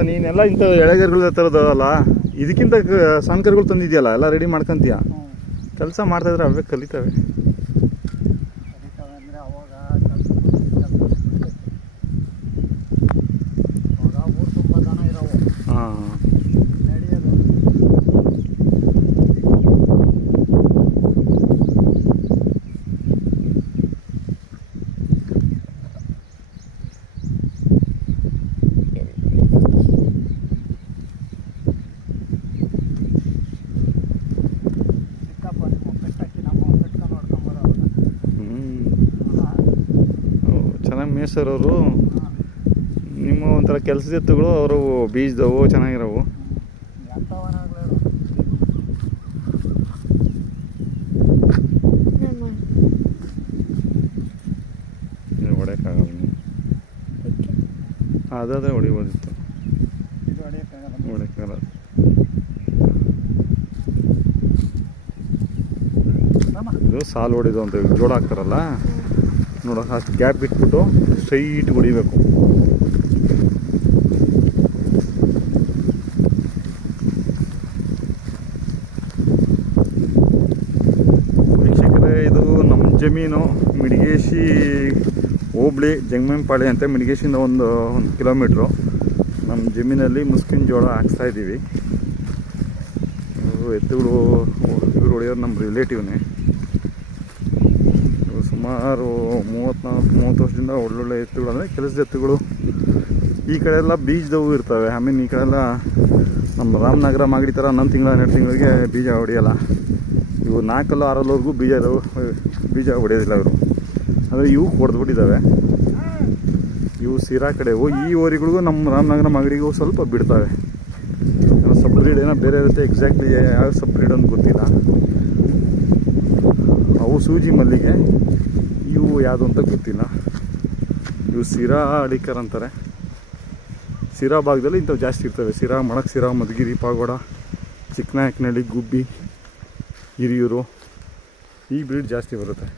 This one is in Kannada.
ಅಲ್ಲ ನೀನೆಲ್ಲ ಇಂಥ ಎಳೆಗರುಗಳ ಥರದಲ್ಲ, ಇದಕ್ಕಿಂತ ಸಣ್ಣ ಕರುಗಳು ತಂದಿದೆಯಲ್ಲ, ಎಲ್ಲ ರೆಡಿ ಮಾಡ್ಕೊಂತೀಯ. ಕೆಲಸ ಮಾಡ್ತಾಯಿದ್ರೆ ಅವೇ ಕಲಿತವೆ. ಹಾಂ ಚೆನ್ನಾಗಿ ಮೇಯ್ಸೋರವರು. ನಿಮ್ಮ ಒಂಥರ ಕೆಲಸದ ಎತ್ತುಗಳು ಅವರು ಬೀಜದವು ಚೆನ್ನಾಗಿರೋವು. ಹೊಡೆಯೋಕ್ಕಾಗಲ್ಲ, ಅದಾದರೆ ಹೊಡಿಬೋದಿತ್ತು, ಹೊಡೆಯೋಕ್ಕಾಗಲ್ಲ. ಇದು ಸಾಲು ಹೊಡಿದು ಅಂತ ಜೋಡ ಹಾಕ್ತಾರಲ್ಲ, ನೋಡೋ ಅಷ್ಟು ಗ್ಯಾಪ್ ಬಿಟ್ಬಿಟ್ಟು ಸ್ಟ್ರೈಟ್ ಹೊಡಿಬೇಕು. ವೀಕ್ಷಕರೇ, ಇದು ನಮ್ಮ ಜಮೀನು ಮಿಡಿಗೇಶಿ ಹೋಬಳಿ ಜಂಗಮಪಾಳ್ಯ ಅಂತ. ಮಿಡಿಗೇಶಿಂದ ಒಂದು ಕಿಲೋಮೀಟ್ರು. ನಮ್ಮ ಜಮೀನಲ್ಲಿ ಮುಸ್ಕಿನ ಜೋಳ ಹಾಕ್ತಾಯಿದ್ದೀವಿ. ಎತ್ತುಗಳು ಇವರು ಹೊಡೆಯೋರು ನಮ್ಮ ರಿಲೇಟಿವ್ನೇ. ಸುಮಾರು 30 ವರ್ಷದಿಂದ ಒಳ್ಳೊಳ್ಳೆ ಎತ್ತುಗಳು, ಅಂದರೆ ಕೆಲಸದ ಎತ್ತುಗಳು. ಈ ಕಡೆ ಎಲ್ಲ ಬೀಜದವು ಇರ್ತವೆ. ಈ ಕಡೆ ಎಲ್ಲ ನಮ್ಮ ರಾಮನಗರ ಮಾಗಡಿ ಥರ 11 ತಿಂಗಳ 12 ತಿಂಗಳಿಗೆ ಬೀಜ ಹೊಡೆಯಲ್ಲ. ಇವು 4 6ವರೆಗೂ ಬೀಜ ಹೊಡೆಯೋದಿಲ್ಲ ಇವರು. ಅಂದರೆ ಇವು ಹೊಡೆದ್ಬಿಟ್ಟಿದ್ದಾವೆ. ಇವು ಸಿರಾ ಕಡೆವು. ಈ ಓರಿಗಳಿಗೂ ನಮ್ಮ ರಾಮನಗರ ಮಾಗಡಿಗೂ ಸ್ವಲ್ಪ ಬಿಡ್ತವೆ. ಸಬ್ ಬ್ರೀಡ್ ಏನೋ ಬೇರೆ ಇರುತ್ತೆ, ಎಕ್ಸಾಕ್ಟ್ಲಿ ಯಾವ ಸಬ್ ಬ್ರೀಡ್ ಅಂತ ಗೊತ್ತಿಲ್ಲ. ಅವು ಸೂಜಿ ಮಲ್ಲಿಗೆ, ಇವು ಯಾವುದು ಅಂತ ಗೊತ್ತಿಲ್ಲ. ಇವು ಸಿರಾ ಅಡಿಕರ್ ಅಂತಾರೆ. ಸಿರಾ ಭಾಗದಲ್ಲಿ ಇಂಥವು ಜಾಸ್ತಿ ಇರ್ತವೆ. ಸಿರಾ, ಮಣಕ್ಸಿರಾ, ಮಧುಗಿರಿ, ಪಾಗೋಡ, ಚಿಕ್ಕನಾಯಕನಹಳ್ಳಿ, ಗುಬ್ಬಿ, ಹಿರಿಯೂರು, ಈ ಬ್ರೀಡ್ ಜಾಸ್ತಿ ಬರುತ್ತೆ.